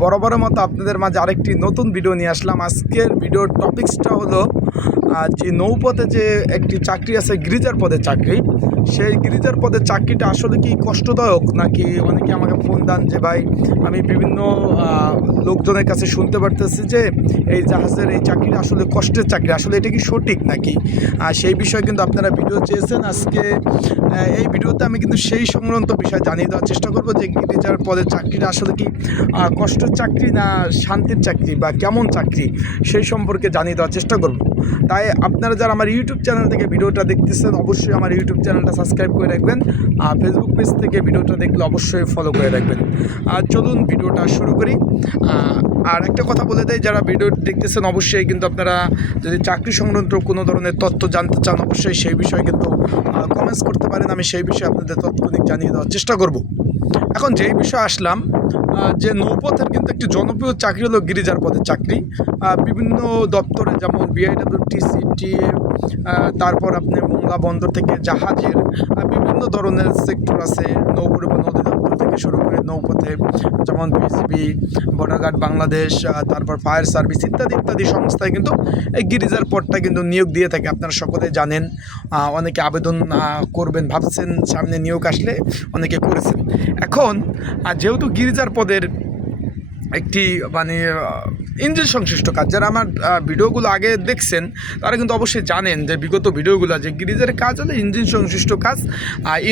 বরাবরের মতো আপনাদের মাঝে আরেকটি নতুন ভিডিও নিয়ে আসলাম। আজকের ভিডিওর টপিক্সটা হলো যে নৌপথে যে একটি চাকরি আছে, গ্রিজার পদের চাকরি। সেই গ্রিজার পদের চাকরিটা আসলে কি কষ্টদায়ক? নাকি অনেকে আমাকে ফোন দেন যে, ভাই, আমি বিভিন্ন লোকজনের কাছে শুনতে পারতেছি যে, এই জাহাজের এই চাকরিটা আসলে কষ্টের চাকরি। আসলে এটা কি সঠিক নাকি? আর সেই বিষয়ে কিন্তু আপনারা ভিডিও চেয়েছেন। আজকে এই ভিডিওতে আমি কিন্তু সেই সংক্রান্ত বিষয় জানিয়ে দেওয়ার চেষ্টা করব যে গ্রিজার পদের চাকরিটা আসলে কি কষ্টের চাকরি না শান্তির চাকরি বা কেমন চাকরি সেই সম্পর্কে জানিয়ে দেওয়ার চেষ্টা করব। তাই আপনারা যারা আমার ইউটিউব চ্যানেল থেকে ভিডিওটা দেখতেছেন, অবশ্যই আমার ইউটিউব চ্যানেলটা সাবস্ক্রাইব করে রাখবেন। আর ফেসবুক পেজ থেকে ভিডিওটা দেখলে অবশ্যই ফলো করে রাখবেন। আর চলুন ভিডিওটা শুরু করি। আর একটা কথা বলে দেয় যারা ভিডিও দেখতেছেন অবশ্যই কিন্তু আপনারা যদি চাকরি সংক্রান্ত কোনো ধরনের তথ্য জানতে চান, অবশ্যই সেই বিষয়ে কিন্তু কমেন্টস করতে পারেন। আমি সেই বিষয়ে আপনাদের তৎক্ষণিক জানিয়ে দেওয়ার চেষ্টা করব। এখন যেই বিষয়ে আসলাম যে নৌপথের কিন্তু একটি জনপ্রিয় চাকরি হলো গিরিজার পদের চাকরি। বিভিন্ন দপ্তরে যেমন বিআইডব্লিউটিসি টিএ তারপর আপনি মোংলা বন্দর থেকে জাহাজের বিভিন্ন ধরনের সেক্টর আছে, নৌ পরিবহন অধিদপ্তর থেকে শুরু করে নৌপথে, যেমন বিসিবি বর্ডার গার্ড বাংলাদেশ তারপর ফায়ার সার্ভিস ইত্যাদি ইত্যাদি সংস্থায় কিন্তু এই গিরিজার পদটা কিন্তু নিয়োগ দিয়ে থাকে। আপনারা সকলে জানেন অনেকে আবেদন করবেন, ভাবছেন সামনে নিয়োগ আসলে অনেকে করেছেন। এখন যেহেতু গিরিজার পদের একটি মানে ইঞ্জিন সংশ্লিষ্ট কাজ। যারা আমার ভিডিওগুলো আগে দেখছেন, তারা কিন্তু অবশ্যই জানেন যে বিগত ভিডিওগুলো যে গ্রিজের কাজ হলে ইঞ্জিন সংশ্লিষ্ট কাজ।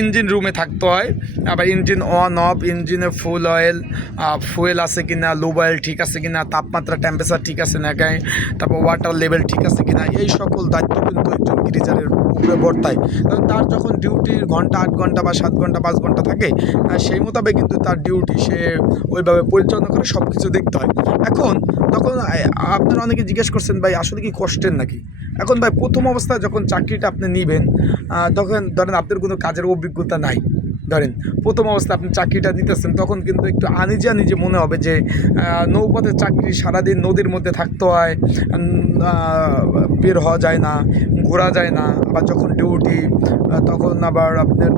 ইঞ্জিন রুমে থাকতে হয়, আবার ইঞ্জিন অন অফ ইঞ্জিনে ফুল অয়েল ফুয়েল আছে কিনা লো অয়েল ঠিক আছে কি না তাপমাত্রা টেম্পারেচার ঠিক আছে না গায়ে তারপর ওয়াটার লেভেল ঠিক আছে কি না এই সকল দায়িত্ব কিন্তু একজন গ্রিজারের উপরে বর্তায়। কারণ তার যখন ডিউটির ঘণ্টা আট ঘণ্টা বা সাত ঘণ্টা, পাঁচ ঘণ্টা থাকে সেই মোতাবেক কিন্তু তার ডিউটি সে ওইভাবে পরিচালনা করে সব কিছু দেখতে হয়। এখন তখন আপনারা অনেকে জিজ্ঞেস করছেন, ভাই, আসলে কি কষ্টের নাকি? এখন ভাই, প্রথম অবস্থায় যখন চাকরিটা আপনি নেবেন তখন ধরেন আপনার কোনো কাজের অভিজ্ঞতা নাই। ধরেন প্রথম অবস্থায় আপনি চাকরিটা নিতেছেন তখন কিন্তু একটু আনিজে আনিজে মনে হবে যে আহ, নৌপথের চাকরি সারাদিন নদীর মধ্যে থাকতে হয় বের হওয়া যায় না ঘোরা যায় না আবার যখন ডিউটি তখন আবার আপনার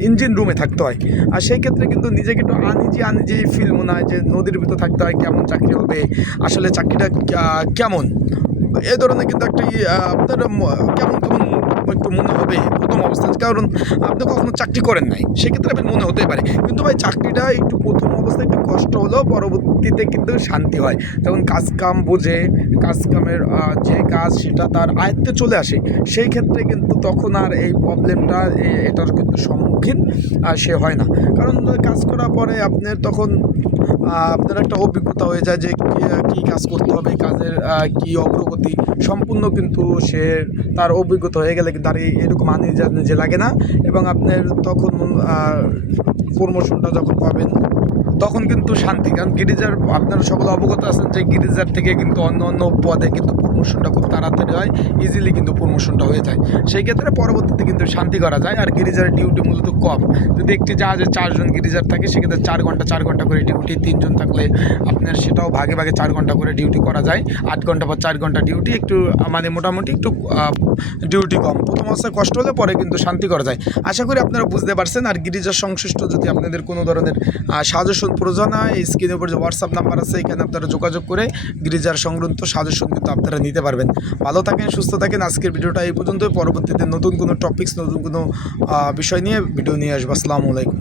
ইঞ্জিন রুমে থাকতে হয়। আর সেই ক্ষেত্রে কিন্তু নিজেকে একটু আনিজি আনিজি ফিল মনে হয় যে নদীর ভিতর থাকতে হয় কেমন চাকরি হবে আসলে চাকরিটা কেমন? এ ধরনের কিন্তু একটা আপনার কেমন কেমন একটু মনে হবে প্রথম অবস্থায় কারণ আপনি কখনো চাকরি করেন নাই। সেক্ষেত্রে আপনার মনে হতেই পারে। কিন্তু ভাই, চাকরিটা একটু প্রথম অবস্থায় একটু কষ্ট হলেও পরবর্তীতে কিন্তু শান্তি হয়। যখন কাজ কাম বোঝে কাজ কামের যে কাজ সেটা তার আয়ত্তে চলে আসে। সেই ক্ষেত্রে কিন্তু তখন আর এই প্রবলেমটা এটার কিন্তু সম্মুখীন সে হয় না। কারণ কাজ করার পরে আপনার তখন আপনার একটা অভিজ্ঞতা হয়ে যায় যে কি- কাজ করতে হবে, কাজের কী অগ্রগতি, সম্পূর্ণ কিন্তু সে তার অভিজ্ঞতা হয়ে গেলে কিন্তু আর এরকম আনি যে লাগে না। এবং আপনার তখন প্রমোশনটা যখন পাবেন, তখন কিন্তু শান্তি। কারণ গিরিজার, আপনারা সকলে অবগত আছেন যে গিরিজার থেকে কিন্তু অন্য অন্য পদে কিন্তু প্রমোশনটা খুব তাড়াতাড়ি হয় ইজিলি কিন্তু প্রমোশনটা হয়ে যায়। সেই ক্ষেত্রে পরবর্তীতে কিন্তু শান্তি করা যায়, আর গিরিজারের ডিউটি মূলত কম। যদি একটি জাহাজে চারজন গিরিজার থাকে, সেক্ষেত্রে চার ঘণ্টা চার ঘণ্টা করে ডিউটি তিনজন থাকলে আপনার সেটাও ভাগে ভাগে চার ঘণ্টা করে ডিউটি করা যায়। আট ঘণ্টা বা চার ঘণ্টা ডিউটি একটু মানে মোটামুটি একটু ডিউটি কম। প্রথম অবস্থায় কষ্ট হলে পরে কিন্তু শান্তি করা যায়। আশা করি আপনারা বুঝতে পারছেন, আর গিরিজার সংশ্লিষ্ট যদি আপনাদের কোনো ধরনের সাজেশন প্রয়োজন হয় স্ক্রিনের উপর যে হোয়াটসঅ্যাপ নাম্বার আছে, এখানে আপনারা যোগাযোগ করে গিরিজার সংক্রান্ত সাজেশন কিন্তু আপনারা নিতে পারবেন। ভালো থাকেন, সুস্থ থাকেন। আজকের ভিডিওটা এই পর্যন্ত পরবর্তীতে নতুন কোনো টপিক্স নতুন কোনো বিষয় নিয়ে ভিডিও নিয়ে আসব। আসসালামু আলাইকুম।